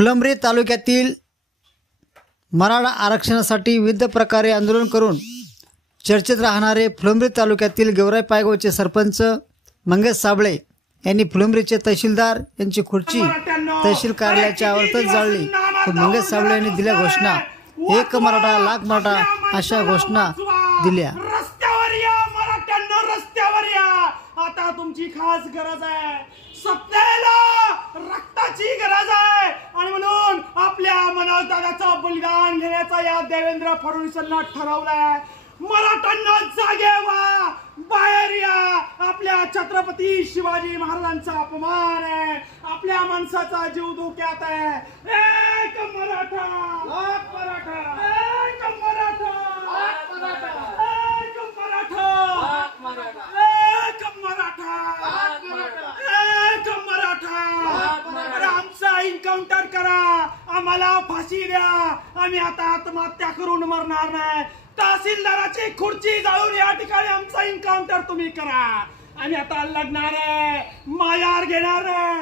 फुलंब्री तालुक्यातील मराठा आरक्षणासाठी विविध प्रकारे आंदोलन करून चर्चेत राहणारे फुलंब्री तालुक्यातील गेवराई पायगावचे सरपंच मंगेश साबळे यांनी फुलंब्रीचे तहसीलदार यांची खुर्ची तहसील कार्यालयाच्या आवारातच जाळली। तर मंगेश साबळे यांनी दिल्या घोषणा, एक मराठा लाख मराठा अशा घोषणा दिल्या। रस्त्यावर या मराठ्यांना, रस्त्यावर या, आता तुमची खास गरज आहे, सत्तेला रक्ताची गरज आहे आणि म्हणून आपल्या मनोज दादाचं बलिदान घेण्याचा या देवेंद्र फडणवीसांना ठरवलंय। मराठ्यांना जागे व्हा, बाहेर या, आपल्या छत्रपती शिवाजी महाराजांचा अपमान आहे, आपल्या माणसाचा जीव धोक्यात आहे। एक मराठा लाख मराठा, एक मराठा लाख मराठा, एक मराठा लाख मराठा, एक मराठा लाख मराठा, एक मराठा लाख मराठा। आमचा एन्काउंटर करा, आम्हाला फाशी द्या, आम्ही आता आत्महत्या करून मरणार नाही। तहसीलदाराची खुर्ची जाळून या ठिकाणी आमचा एन्काउंटर तुम्ही करा। आम्ही आता लढणार आहे, मायार घेणार आहे,